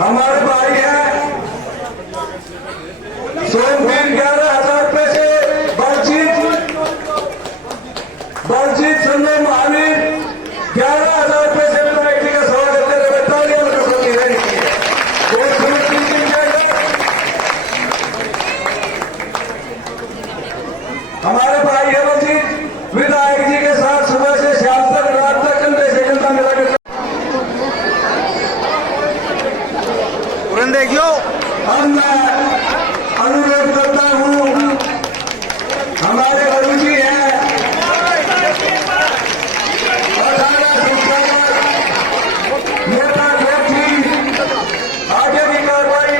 हमारे भाई है सोमवीर 11,000 रुपए से बलजीत संजय महावीर 11,000 रुपए से विधायक जी का स्वागत करते हुए तालियां लगाती है। हमारे भाई है बलजीत विधायक जी के साथ सुबह से शाम तक रात तक कंधे से कंधा मिला कर देखियो। अब मैं अनुरोध करता हूँ हमारे गुरु जी हैं नेता जी आगे की कार्रवाई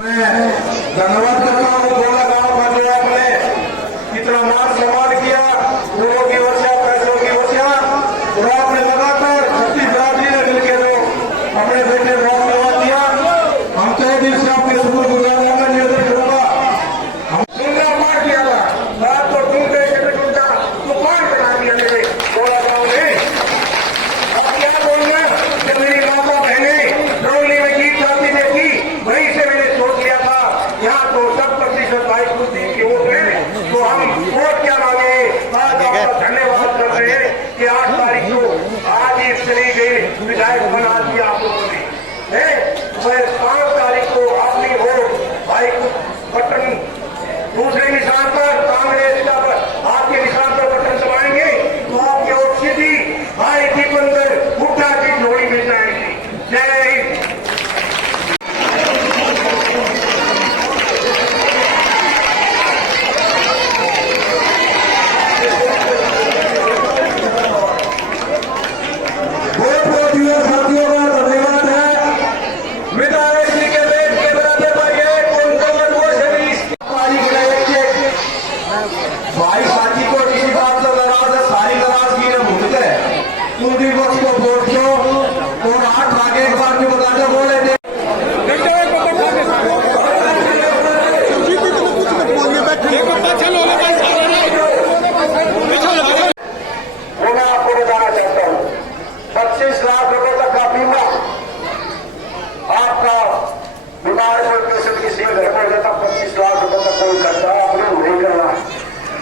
मैं धन्यवाद करता हूँ। गोला गांव वाले आपने कितना मान सम्मान किया, फूलों की वर्षा पैसों की वर्षा और आपने लगातार छत्ती बिरादरी ने मिलकर अपने बेटे बहुत करवा दिया। हम कई दिन से आपके शुक्रगुजार होंगे, निवेदन करूंगा। हम दूसरा पाठ किया था रात को दूसरे का तूफान बना दिया मेरे गोला गांव ने। अब क्या बोलना कि मेरी माता बहने रौली में जीत जाती ने की, वहीं से मैंने सोच लिया था यहाँ तो 70% भाई कुर्सी की वोट है तो हम वोट क्या मांगे। आज आपका धन्यवाद कर रहे हैं कि 8 तारीख को आज ही चली गई विधायक बना दिया आप लोगों ने। 5 तारीख को अपनी वोट भाई बटन दूसरे निशान पर कांग्रेस का आपके निशान पर बटन दबाएंगे तो आपकी वोट सीधी भाई दीपंकर हुड्डा की झोली मिल जाएगी। जय हिंद।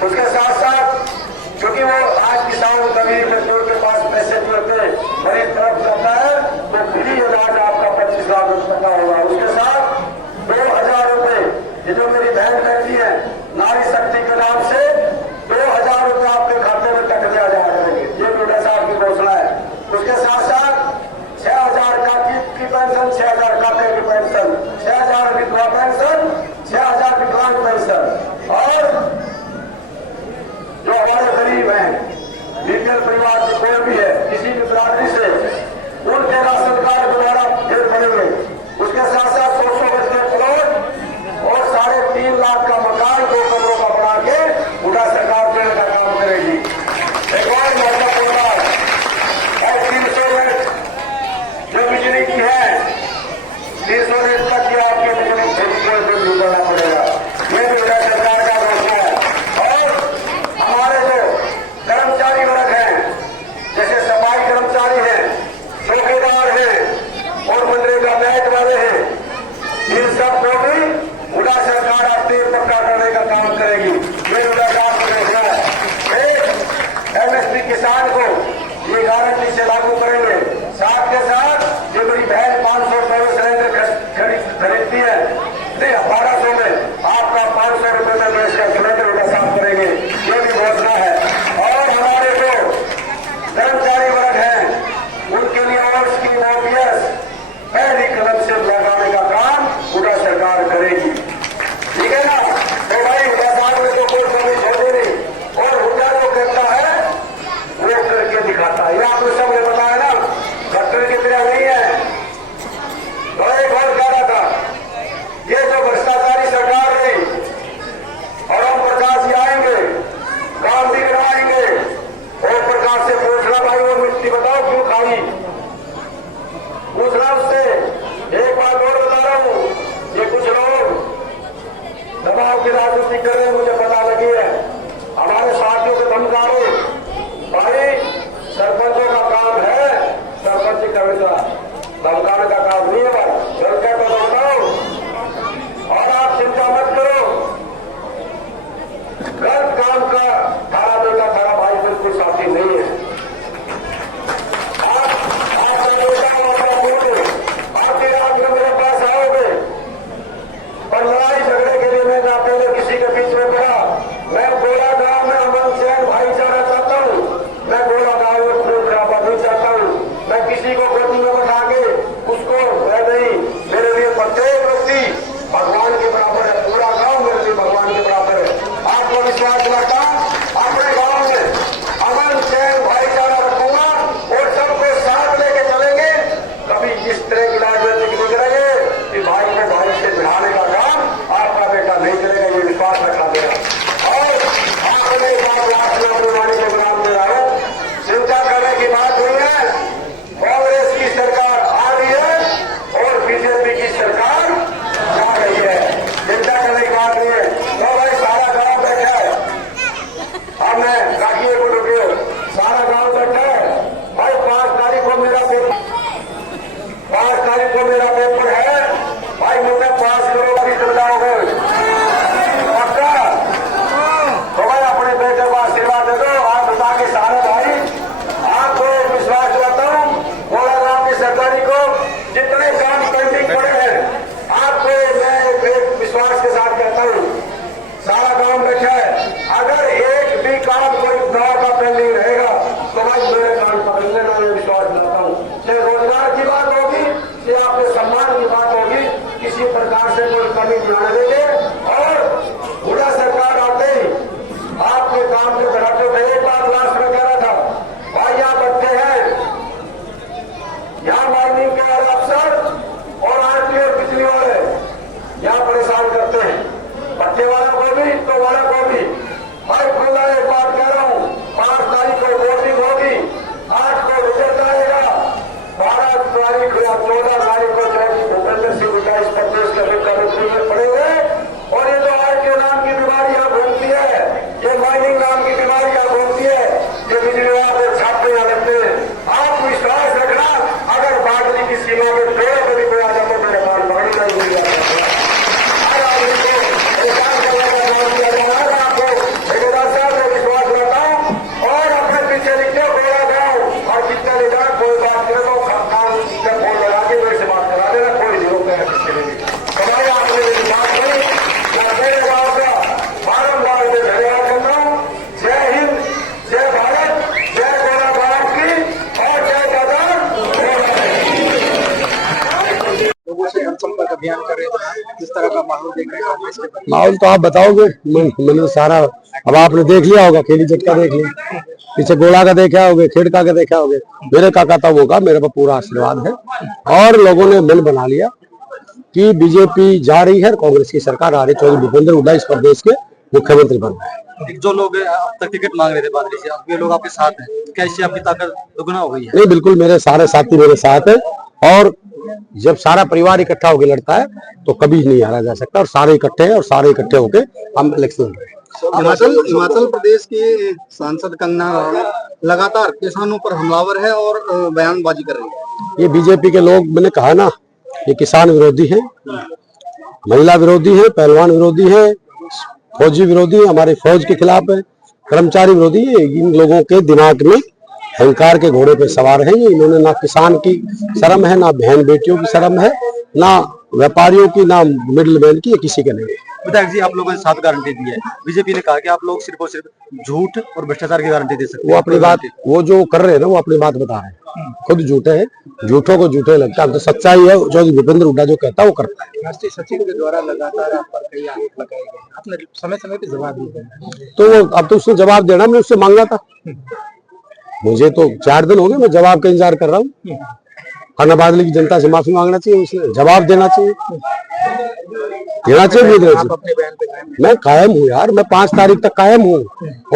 उसके साथ साथ क्योंकि वो आज किसान कभी मजदूर के पास पैसे नहीं होते बड़ी तरफ जाता है तो फ्री इलाज आपका 25 लाख रुपए का होगा। उसके साथ 2,000 रुपए ये जो मेरी बहन करती है नारी शक्ति के नाम से 2,000 रुपए आपके खाते में तक दिया जाया करेंगे। ये मोदी साहब की घोषणा है। उसके साथ साथ 6,000 का की पेंशन, 6,000 काटे की पेंशन, 6,000 विधवा पेंशन, 6,000 विकलांग पेंशन और जो हमारे गरीब हैं बीपीएल परिवार से कोई भी है किसी भी बिरादरी से उनके राशन कार्ड द्वारा भेज पड़ेंगे। उसके साथ साथ 100 गज के प्लॉट और 3.5 लाख का मकान 2 कमरों का बना के हुड्डा सरकार देने का काम करेगी। एक और महत्वपूर्ण बात और 300 यूनिट जो बिजली की है 300 यूनिट तक की आपकी बिजली करना पड़ेगा। ये भी हुड्डा सरकार का घोषणा है। और हमारे जो कर्मचारी वर्ग हैं जैसे सफाई कर्मचारी हैं, चौकीदार हैं और मनरेगा मैट वाले हैं, इन सबको भी हुड्डा सरकार अपनी पक्का करने का काम करेगी। ये हुड्डा काम करेगा। एमएसपी किसान को ये गारंटी से लागू करेंगे। साथ के साथ जो मेरी बहन 500 रुपए में सिलेंडर खरीदती है 1200 में आपका 500 रुपए में गैस का सिलेंडर हुड्डा साफ करेंगे। ये भी घोषणा है। और हमारे जो कर्मचारी वर्ग हैं उनके लिए और स्कीम ओपीएस पहली कदम से लगाने का काम हुड्डा सरकार करेगी। ठीक है ना। तो भाई हुड्डा साहब में तो कोई कमी छोड़ी नहीं और हुड्डा जो करता है वो करके दिखाता है। ये आपको सबने बताया ना डॉक्टर की तरह नहीं है। तो एक और कह रहा था ये जो भ्रष्टाचारी सरकार रही और हम प्रकाश जी आएंगे काम भी करवाएंगे और प्रकाश से पूछना भाई वो मिट्टी बताओ क्यों खाई, पूछना उससे। एक बात और बता रहा हूं ये कुछ लोग दबाव की राजनीति कर रहे हैं मुझे पता लगी है। हमारे काम रखा है। अगर एक भी काम कोई दवा का पेंडिंग रहेगा तो मैं मेरे काम पकड़ने में विश्वास दिलाता हूँ। चाहे रोजगार की बात होगी या आपके सम्मान की बात होगी, किसी प्रकार से कोई कमी न देंगे। और बुरा सरकार आते ही आपके काम के बढ़ाते थे। एक बात लास्ट में कह रहा था, भाई यहाँ बच्चे हैं, यहाँ माइनिंग के अफसर और आरटी और बिजली वाले यहाँ परेशान करते हैं, बच्चे वाला को भी तो वाला को भी। भाई खुला एक बात कह रहा हूँ, 5 तारीख को वोटिंग होगी, 8 को रिजल्ट आएगा, 12 तारीख या 14 तारीख को भूपेंद्र सिंह का इस प्रदेश के मुख्यमंत्री में पड़ेंगे। और ये जो आरटी नाम की बीमारी यहाँ घूमती है, ये माइनिंग नाम की बीमारी यहाँ घूमती है, ये बिजली वाले छापे यहाँ लगते हैं। आप विश्वास रखना, अगर बादली की सीमा में पेड़ पर भी कोई आ जाए तो मेरे माल बाड़ी नहीं मिल जाता। संपर्क अभियान कर रहे थे, किस तरह का माहौल देख रहे हैं? माहौल तो आप बताओगे, मैंने सारा अब आपने देख लिया होगा, खेली जट का देख लिया, पीछे गोला का देखा होगे, खेड़का का देखा होगे, मेरे काका ताऊ का मेरे पर पूरा आशीर्वाद है। और लोगों ने मन बना लिया कि बीजेपी जा रही है, कांग्रेस की सरकार आ रही है, चौधरी भूपेंद्र हुड्डा इस प्रदेश के मुख्यमंत्री बन रहे हैं। जो लोग अब तक टिकट मांग रहे थे बादली से, अब ये लोग आपके साथ हैं, कैसे आपकी ताकत दुगना हो गई है? नहीं, बिल्कुल मेरे सारे साथी मेरे साथ है। और जब सारा परिवार इकट्ठा होकर लड़ता है तो कभी नहीं हारा जा सकता। और सारे इकट्ठे हैं और सारे इकट्ठे होकर हम इलेक्शन लड़ रहे हैं। हिमाचल प्रदेश की सांसद कंगना रनौत लगातार किसानों पर हमलावर है और बयानबाजी कर रही है। ये बीजेपी के लोग, मैंने कहा ना, ये किसान विरोधी है, महिला विरोधी है, पहलवान विरोधी है, फौजी विरोधी है, हमारे फौज के खिलाफ है, कर्मचारी विरोधी है। इन लोगों के दिमाग में अहंकार के घोड़े पे सवार है। ये इन्होंने ना किसान की शर्म है, ना बहन बेटियों की शर्म है, ना व्यापारियों की, ना मिडिल मैन की, किसी के नहीं। विधायक जी, आप लोगों ने 7 गारंटी दी है, बीजेपी ने कहा कि आप लोग सिर्फ और सिर्फ झूठ और भ्रष्टाचार की गारंटी दे सकते हैं। वो अपनी बात, वो जो कर रहे हैं ना, वो अपनी बात बता रहे हैं, खुद झूठे हैं, झूठों को झूठे लगता है। तो सच्चाई है, चौधरी भूपेंद्र हुड्डा जो कहता है वो करता है। राष्ट्रीय सचिव के द्वारा लगातार आप पर कई आरोप लगाए गए, आपने समय समय पे जवाब दिए, तो वो अब तो उसने जवाब देना, मैंने उससे मांगा था। मुझे तो 4 दिन हो गए, मैं जवाब का इंतजार कर रहा हूँ। खाना बादली की जनता से माफी मांगना चाहिए, उसने जवाब देना चाहिए, देना चाहिए, नहीं देना चाहिए। मैं कायम हूँ यार, मैं 5 तारीख तक कायम हूँ।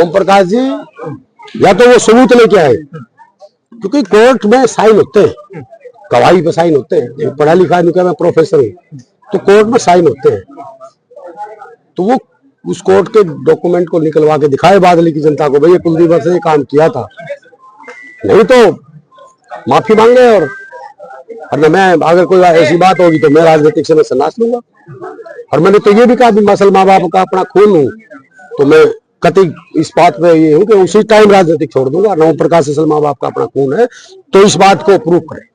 ओम प्रकाश जी या तो वो सबूत लेके आए, क्योंकि कोर्ट में साइन होते हैं, गवाही पे साइन होते हैं। पढ़ा लिखा नहीं, मैं प्रोफेसर हूँ, तो कोर्ट में साइन होते हैं। तो वो उस कोर्ट के डॉक्यूमेंट को निकलवा के दिखाए बादली की जनता को, भाई कुलदीप से ये काम किया था, नहीं तो माफी मांगे। और मैं, अगर कोई ऐसी बात होगी तो मैं राजनीतिक से मैं संन्यास लूंगा। और मैंने तो ये भी कहा, मसल माँ बाप का अपना खून हूँ, तो मैं कति इस बात पे ये हूँ कि उसी टाइम राजनीतिक छोड़ दूंगा। ओम प्रकाश असल माँ बाप का अपना खून है, तो इस बात को प्रूव करें।